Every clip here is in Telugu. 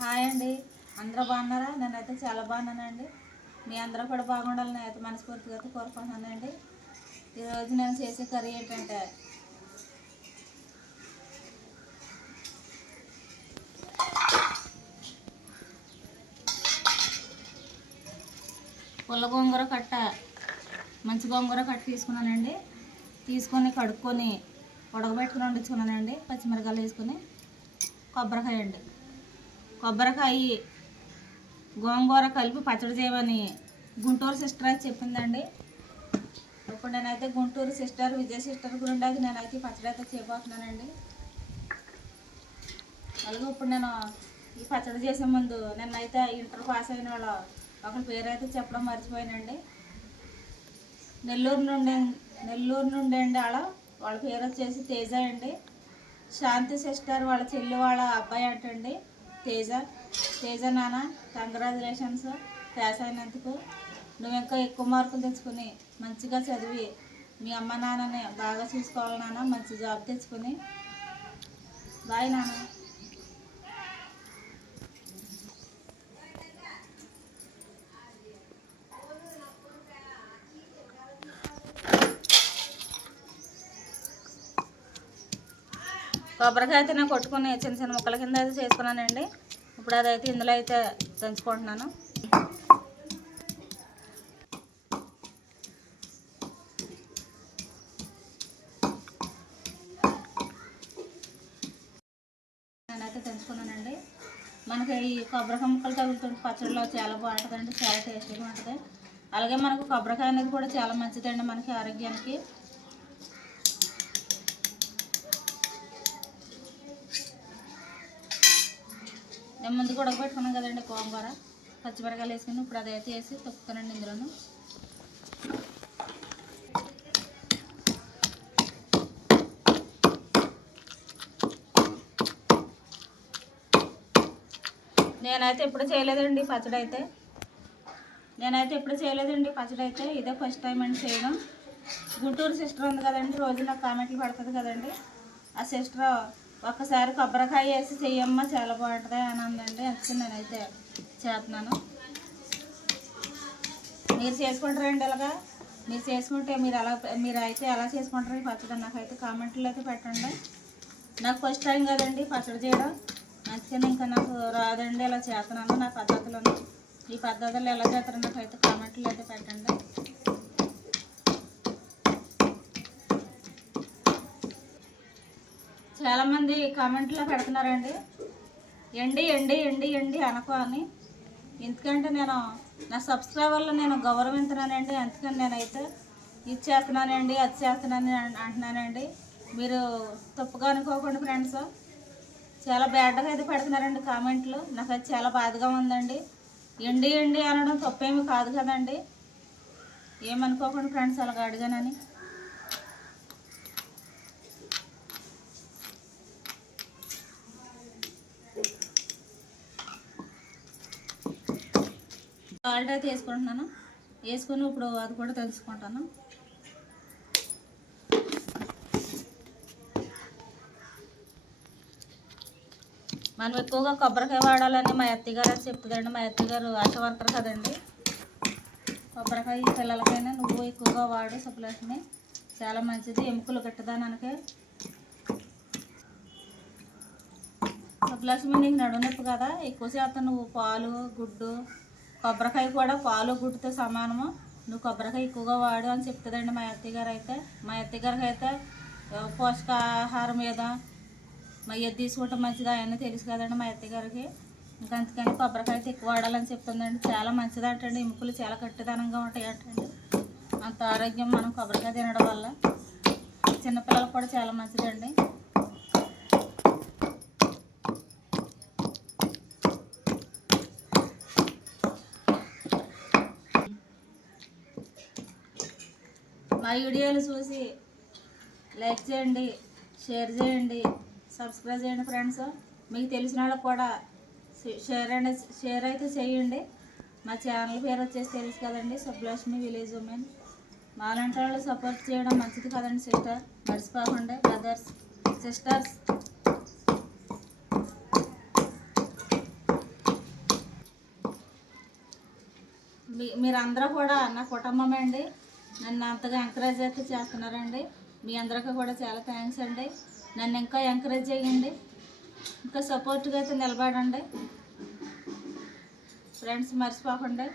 హాయ్ అండి. అందరూ బాగున్నారా? నేనైతే చాలా బాగున్నానండి. మీ అందరూ కూడా బాగుండాలని అయితే మనస్ఫూర్తిగా అయితే కోరుకుంటున్నానండి. ఈరోజు నేను చేసే కర్రీ ఏంటంటే పుల్ల గోంగూర కట్ట మంచి గోంగూర కట్ట తీసుకున్నానండి. తీసుకొని కడుక్కొని ఉడకబెట్టుకుని వండించుకున్నానండి. పచ్చిమిరకాయలు వేసుకొని కొబ్బరికాయ అండి కొబ్బరికాయ గోంగూర కలిపి పచ్చడి చేయమని గుంటూరు సిస్టర్ అయితే చెప్పిందండి. ఇప్పుడు నేనైతే గుంటూరు సిస్టర్ విజయ సిస్టర్ గురించి అయితే నేనైతే పచ్చడి అయితే చేయబోతున్నానండి. అలాగే ఇప్పుడు నేను ఈ పచ్చడి చేసే ముందు నిన్నైతే ఇంటర్ పాస్ అయిన వాళ్ళ ఒకరి పేరు అయితే చెప్పడం మర్చిపోయానండి. నెల్లూరు నుండి నెల్లూరు నుండి అండి వాళ్ళ వాళ్ళ పేరు వచ్చేసి తేజ అండి. శాంతి సిస్టర్ వాళ్ళ చెల్లి వాళ్ళ అబ్బాయి అంటండి. తేజ తేజ నాన్న కంగ్రాచులేషన్స్ పాస్ అయినందుకు నువ్వు ఇంకా ఎక్కువ మార్కులు తెచ్చుకుని మంచిగా చదివి మీ అమ్మ నాన్నని బాగా చూసుకోవాలి నాన్న మంచి జాబ్ తెచ్చుకుని. బాయ్ నాన్న. కొబ్బరికాయ అయితే నేను కొట్టుకుని చిన్న చిన్న ముక్కల కింద అయితే చేసుకున్నానండి. ఇప్పుడు అదైతే ఇందులో అయితే దంచుకుంటున్నాను. నేనైతే దంచుకున్నానండి. మనకి ఈ కొబ్బరికాయ ముక్కలు తగులుతుంది పచ్చడిలో చాలా బాగుంటుందండి చాలా టేస్టీగా ఉంటుంది. అలాగే మనకు కొబ్బరికాయ అనేది కూడా చాలా మంచిదండి మనకి ఆరోగ్యానికి. నేను ముందు కూడా పెట్టుకున్నాం కదండి గోంగూర. పచ్చిమిరకాయలు వేసుకుని ఇప్పుడు అదైతే వేసి తొక్కుతానండి ఇందులోను. నేనైతే ఎప్పుడు చేయలేదండి పచ్చడి అయితే నేనైతే ఎప్పుడు చేయలేదండి పచ్చడి అయితే ఇదే ఫస్ట్ టైం అండి చేయడం. గుంటూరు సిస్టర్ ఉంది కదండి రోజు నాకు కామెంట్లు పెడుతుంది కదండి. ఆ సిస్టర్ ఒక్కసారి కొబ్బరికాయ వేసి చెయ్యమ్మ చాలా బాగుంటుంది అని అందండి. అందుకని నేనైతే చేస్తున్నాను. మీరు చేసుకుంటారండి ఇలాగా? మీరు చేసుకుంటే మీరు ఎలా మీరు అయితే ఎలా చేసుకుంటారు ఈ పచ్చడి? నాకైతే కామెంట్లో అయితే పెట్టండి. నాకు ఫస్ట్ టైం కదండి పచ్చడి చేయడం. అందుకని ఇంకా నాకు రాదండి ఇలా చేస్తున్నాను నా పద్ధతులను. ఈ పద్ధతులు ఎలా చేస్తారో నాకైతే కామెంట్లో అయితే పెట్టండి. చాలామంది కామెంట్లో పెడుతున్నారండి. ఎండి ఎండి ఎండి ఎండి అనకు అని. ఎందుకంటే నేను నా సబ్స్క్రైబర్లో నేను గౌరవించున్నానండి అందుకని నేనైతే ఇది చేస్తున్నానండి అది చేస్తున్నాను అంటున్నానండి. మీరు తప్పుగా అనుకోకుండా ఫ్రెండ్స్. చాలా బ్యాడ్గా అయితే పెడుతున్నారండి కామెంట్లు. నాకు అది చాలా బాధగా ఉందండి. ఎండి ఎండి అనడం తప్పేమి కాదు కదండి. ఏమనుకోకుండా ఫ్రెండ్స్ అలాగ అడిగానని. సాల్ట్ అయితే వేసుకుంటున్నాను. వేసుకొని ఇప్పుడు అది కూడా తెలుసుకుంటాను మనం ఎక్కువగా కొబ్బరికాయ వాడాలని మా అత్తగారు అని చెప్తుందండి. మా అత్తగారు ఆశ వర్కర్ కదండి. కొబ్బరికాయ పిల్లలకైనా నువ్వు ఎక్కువగా వాడు సుబ్బలక్ష్మి. చాలా మంచిది. ఎముకలు గట్టదానానికి. సుబ్బలక్ష్మి నీకు నడునొప్పు కదా. ఎక్కువ శాతం నువ్వు పాలు గుడ్డు కొబ్బరికాయ కూడా పాలు గుడ్డుతో సమానము. నువ్వు కొబ్బరికాయ ఎక్కువగా వాడు అని చెప్తుందండి మా అత్తయ్య గారు అయితే. మా అత్తయ్య గారికి అయితే పోషకాహారం మీద మా ఎద్దు తీసుకుంటే మంచిదా అవన్నీ తెలుసు కదండి మా అత్తయ్య గారికి. ఇంకా అందుకని కొబ్బరికాయ ఎక్కువ వాడాలని చెప్తుందండి. చాలా మంచిది అంటండి ఎముకలు చాలా కట్టుదనంగా ఉంటాయి అంటండి అంత ఆరోగ్యం మనం కొబ్బరికాయ తినడం వల్ల చిన్నపిల్లలకు కూడా చాలా మంచిదండి. మా వీడియోలు చూసి లైక్ చేయండి షేర్ చేయండి సబ్స్క్రైబ్ చేయండి ఫ్రెండ్స్. మీకు తెలిసిన వాళ్ళకి కూడా షేర్ అండ్ షేర్ అయితే చేయండి. మా ఛానల్ పేరు వచ్చేసి తెలుసు కదండి సుబ్బలక్ష్మి విలేజ్ ఉమెన్. మాలాంటి వాళ్ళు సపోర్ట్ చేయడం మంచిది కదండి సిస్టర్ మర్చిపోకుండా బ్రదర్స్ సిస్టర్స్ మీరందరూ కూడా నా కుటుంబం అండి. నన్ను అంతగా ఎంకరేజ్ అయితే చేస్తున్నారండి. మీ అందరికీ కూడా చాలా థ్యాంక్స్ అండి. నన్ను ఇంకా ఎంకరేజ్ చేయండి. ఇంకా సపోర్ట్గా అయితే నిలబడండి. ఫ్రెండ్స్ మర్చిపోకండి.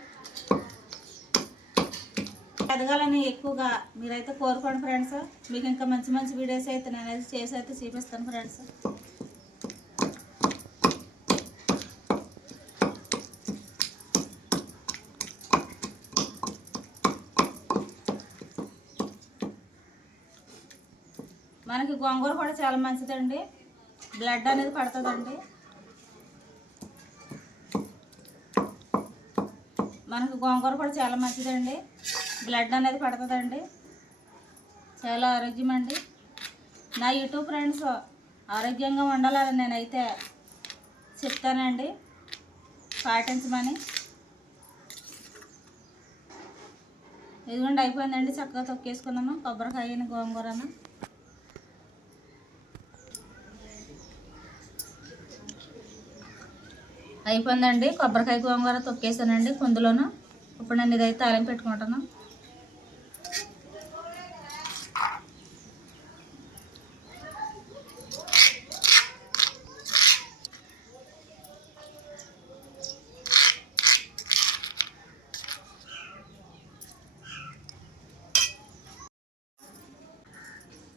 ఎదగాలని ఎక్కువగా మీరైతే కోరుకోండి ఫ్రెండ్స్ మీకు ఇంకా మంచి మంచి వీడియోస్ అయితే నేనైతే చేసి అయితే చూపిస్తాను ఫ్రెండ్స్ మనకి గోంగూర కూడా చాలా మంచిదండి. బ్లడ్ అనేది పడుతుందండి. మనకి గోంగూర కూడా చాలా మంచిదండి. బ్లడ్ అనేది పడుతుందండి. చాలా ఆరోగ్యం అండి. నా యూట్యూబ్ ఫ్రెండ్స్ ఆరోగ్యంగా ఉండాలని నేనైతే చెప్తానండి. పాటించమని. ఇదిగోండి అయిపోయిందండి. చక్కగా తొక్కేసుకున్నాను. కొబ్బరికాయని గోంగూరను. అయిపోయిందండి. కొబ్బరికాయ గోంగూర తొక్కేసానండి కుందులోను. ఇప్పుడు నేను ఇదైతే తాలింపు పెట్టుకుంటాను.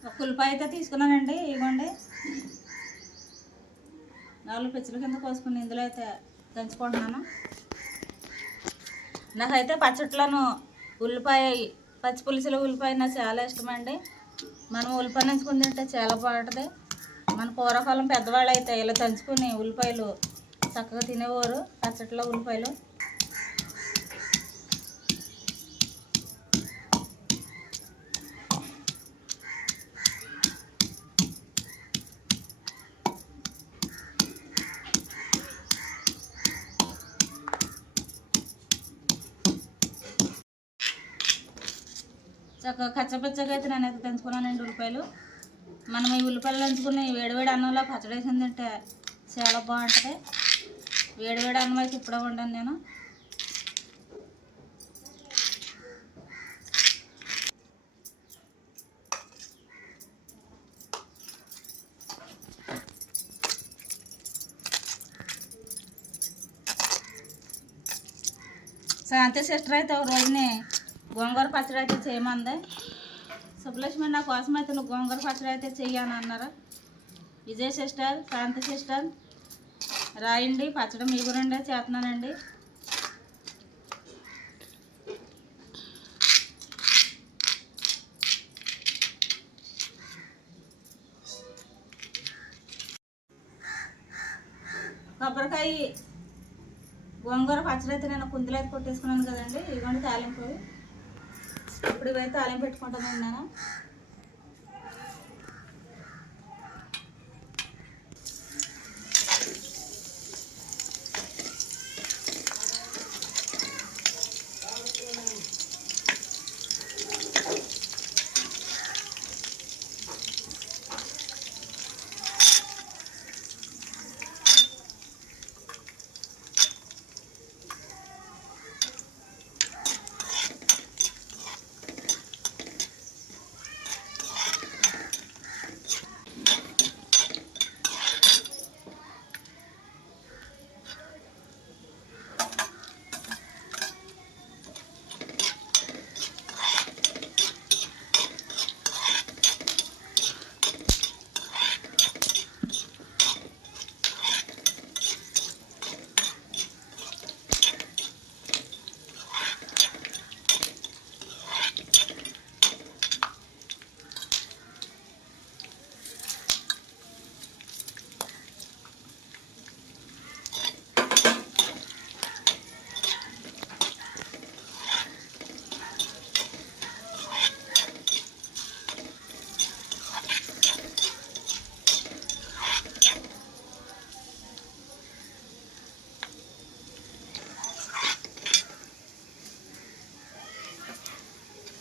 ఒక ఉల్లిపాయ అయితే తీసుకున్నానండి. ఇవ్వండి. నాలుగు పిచ్చల కింద కోసుకుని ఇందులో అయితే దంచుకుంటున్నాను. నాకైతే పచ్చట్లను ఉల్లిపాయ పచ్చి పులుసుల ఉల్లిపాయ నాకు చాలా ఇష్టమండి. మనం ఉల్లిపాయ నంచుకుని తింటే చాలా బాగుంటుంది. మన పూర్వకాలం పెద్దవాళ్ళు అయితే ఇలా దంచుకుని ఉల్లిపాయలు చక్కగా తినేవారు పచ్చట్లో ఉల్లిపాయలు. కచ్చపచ్చగా అయితే నేను అయితే తెంచుకున్నానండి ఉల్లిపాయలు. మనం ఈ ఉల్లిపాయలు దంచుకుని వేడివేడి అన్నంలో పచ్చడి వేసింది తింటే చాలా బాగుంటుంది. వేడివేడి అన్నం అయితే ఇప్పుడే వండాను నేను. శాంతి సిస్టర్ అయితే ఒక రోజుని గోంగూర పచ్చడి అయితే చేయమంది. సుబ్బలక్ష్మి నా కోసం అయితే నువ్వు గోంగూర పచ్చడి అయితే చెయ్యని అన్నారు విజయ్ సిస్టర్ శాంతి సిస్టర్ రాయండి పచ్చడి మీ గురండే చేస్తున్నానండి కొబ్బరికాయ గోంగూర పచ్చడి అయితే నేను కుందులు అయితే కొట్టేసుకున్నాను కదండి. ఇదిగోండి తాలింపు. ఇప్పుడు ఇవైతే తాలింపు పెట్టుకుంటాను నేను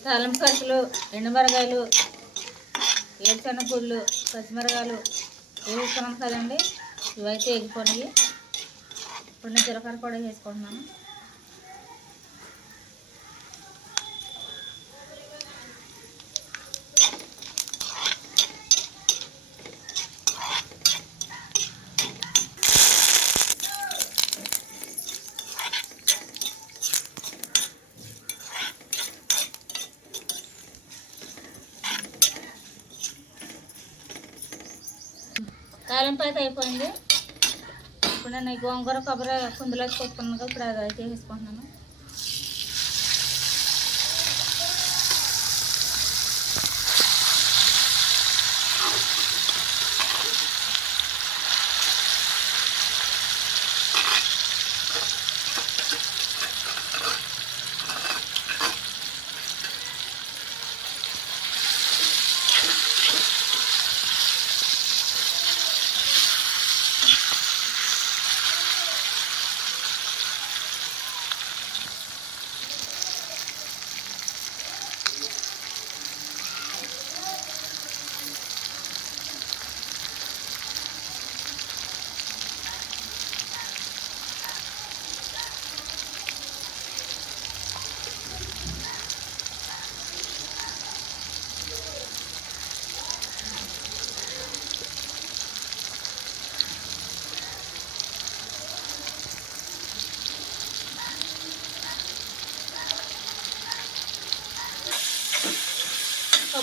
తాలింపు ఖర్చులు ఎండుమిరగాయలు ఏడుచన్న పచ్చిమిరగాయలు పచ్చిమిరకాయలు వేసుకున్నాను కదండి. ఇవైతే ఎగిపోయి ఇప్పుడు నేను జీలకర్ర కూడా వేసుకుంటున్నాను. తాలింపు అయితే అయిపోయింది. ఇప్పుడు నేను గోంగూర కొబ్బరి కుందులో కొట్టుకున్నాను ఇప్పుడు అది చేసేసుకుంటున్నాను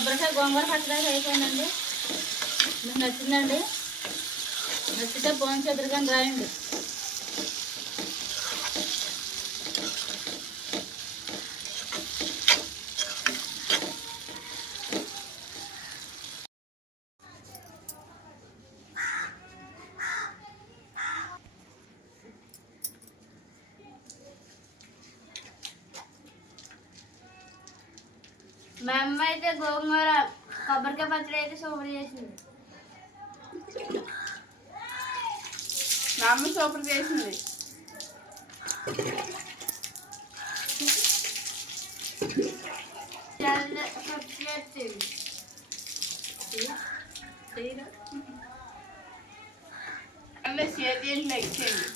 కొబ్బరికాయ గోంగూర పచ్చడి అయిపోయిందండి. మీకు నచ్చిందండి? నచ్చితే ఫోన్ చెదురుగాని రాయండి. మా అమ్మ అయితే గోంగూర కొబ్బరికాయ పచ్చడి అయితే సూపర్ చేసింది. మా అమ్మ సూపర్ చేసింది. చేయండి షేర్ చేసి లైక్ చేయండి